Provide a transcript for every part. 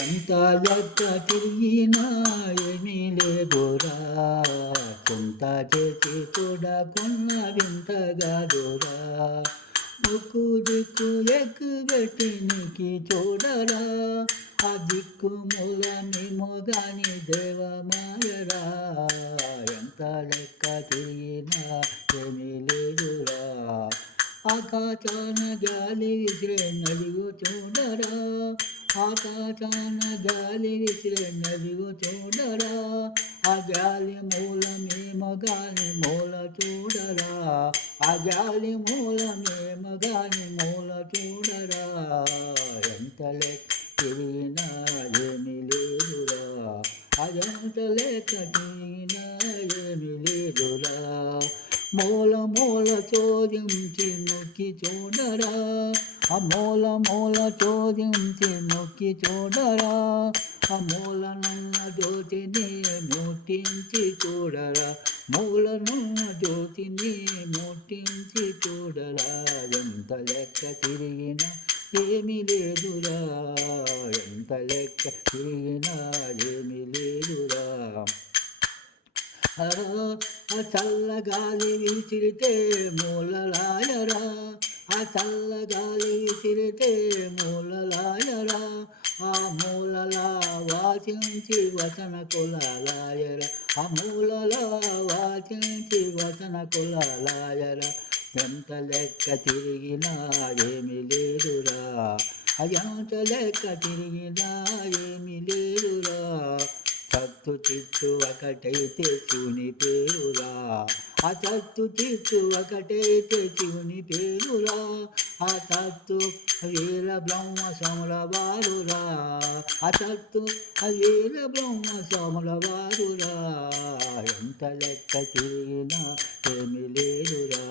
ఎంత లెక్క తిరిగినా ఏమీ లేదురా, కొంత చేసి చూడకున్న వింతగాదురా. ముక్కు దిక్కు ఎక్కుబెట్టి నీకి చూడరా, ఆ దిక్కు మూలమేమో గాని దేవమాయరా. ఎంత లెక్క తిరిగినా ఏమీ లేదురా, ఆకాశాన గాలి విసిరే నదిగో చూడరా, ఆకాశాన గాలి విసిరే నదిగో చూడరా. ఆ గాలి మూలమేమో గాని మూల చూడరా, ఆ గాలి మూలమేమో గాని మూల చూడరా. ఎంత లెక్క తిరిగినా ఏమీ లేదురా, అదంత లెక్క తిరిగినా ఏమీ లేదురా. మూల మూల చోదించి నొక్కి చూడరా, ఆ మూల మూల చోదించి నొక్కి చూడరా. ఆ మూలనున్న జ్యోతిని ముట్టించి చూడరా, మూలనున్న జ్యోతిని ముట్టించి చూడరా. ఎంత లెక్క తిరిగినా ఏమీ లేదురా, ఎంత లెక్క తిరిగినా ఏమీ లేదురా. ఆ చల్లగాలి విసిరితే మూలలాయరా, ఆ చల్లగాలి విసిరితే మూలలాయరా. ఆ మూలలా వాసించి వసన కులాయరా, ఆ మూలలా వాసించి వసన కులాయరా. ఎంత లెక్క తిరిగినా ఏమీ లేదురా, ఎంత లెక్క తిరిగినా ఏమీ లేదురా. చత్తు చిత్తు ఒకటైతే శివుని పేరురా, ఆ చత్తు చిత్తు ఒకటైతే శివుని పేరురా. ఆ చత్తు వీర బ్రహ్మ సముల వారురా, ఆ చత్తు వీర బ్రహ్మ సముల వారురా. ఎంత లెక్క తిరిగినా ఏమి లేదురా,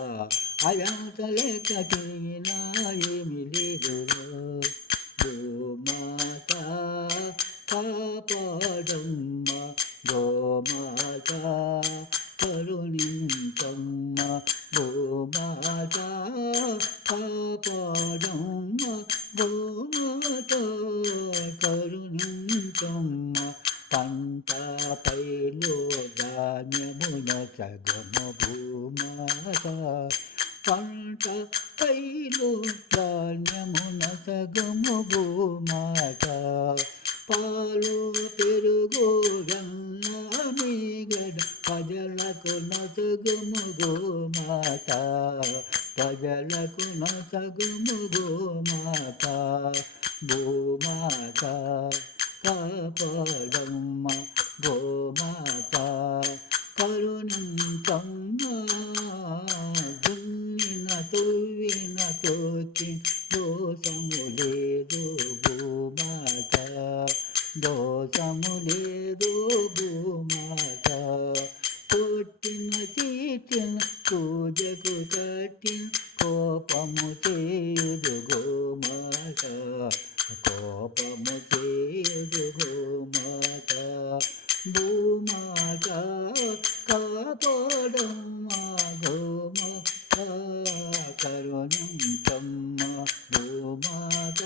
ఎంత లెక్క తిరిగినా ఏమి లేదురా. గోమాత కాపాడమ్మ, గోమాత కరుణించమ్మ, గోమాత కాపాడమ్మ, గోమాత కరుణించమ్మ. పంట పైలో ధాన్యమున సగమ భూమాత, పంట పైలో ధాన్యమున సగమ భూమాత. పాలు పెరుగు గన్న మీగడ ప్రజలకు నొసగుము గోమాత, ప్రజలకు నొసగుము గోమాత. భూమాత కాపాడమ్మ, గోమాత కరుణించమ్మ. దున్నిన తొవ్విన తోచి దోషము లేదు భూమాత, దోషము లేదు భూమాత. కొట్టిన తీర్చిన పూజకు కట్టిన కోపము చేయుదు గోమాత, కోపము చేయుదు గోమాత. భూమాత కాపాడమ్మ, గోమాత కరుణించమ్మ, గోమాత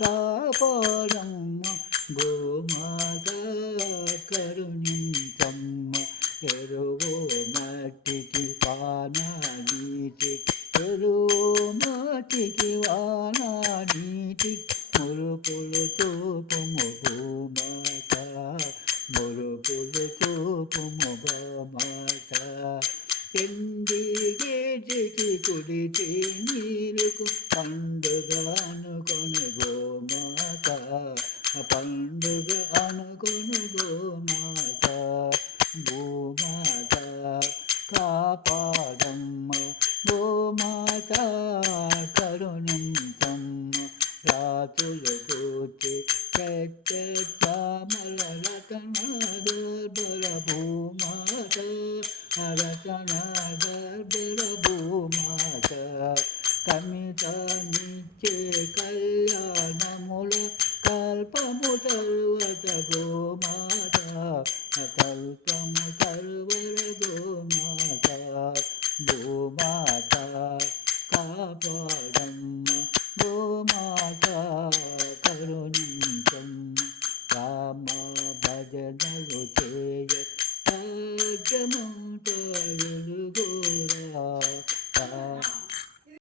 కాపాడమ్మ, గోమాత కరుణించమ్మ. ఎరువు మట్టికి వాన నీటి, ఎరువు మట్టికి వాన నీటి, మురుపులు చూపుము భూమాత, మురుపులు చూపుము భూమాత. ఎండి గేటికి కుడితే నీరుకు పండుగ అనుకొను గోమాత, పండుగ అనుకొను గోమాత. భూమాత కాపాడమ్మ, గోమాత కరుణించమ్మ. రాతులు కూర్చి చామల రతన గర్భర భూమాత, రతన గర్భర భూమాత. కమిత నిచ్చే కళ్యాణముల కల్పము తరువత గోమాత, కల్పము తరువర గోమాత. భూమాత కాపాడమ్మ, గోమాత కరుణించమ్మ. జన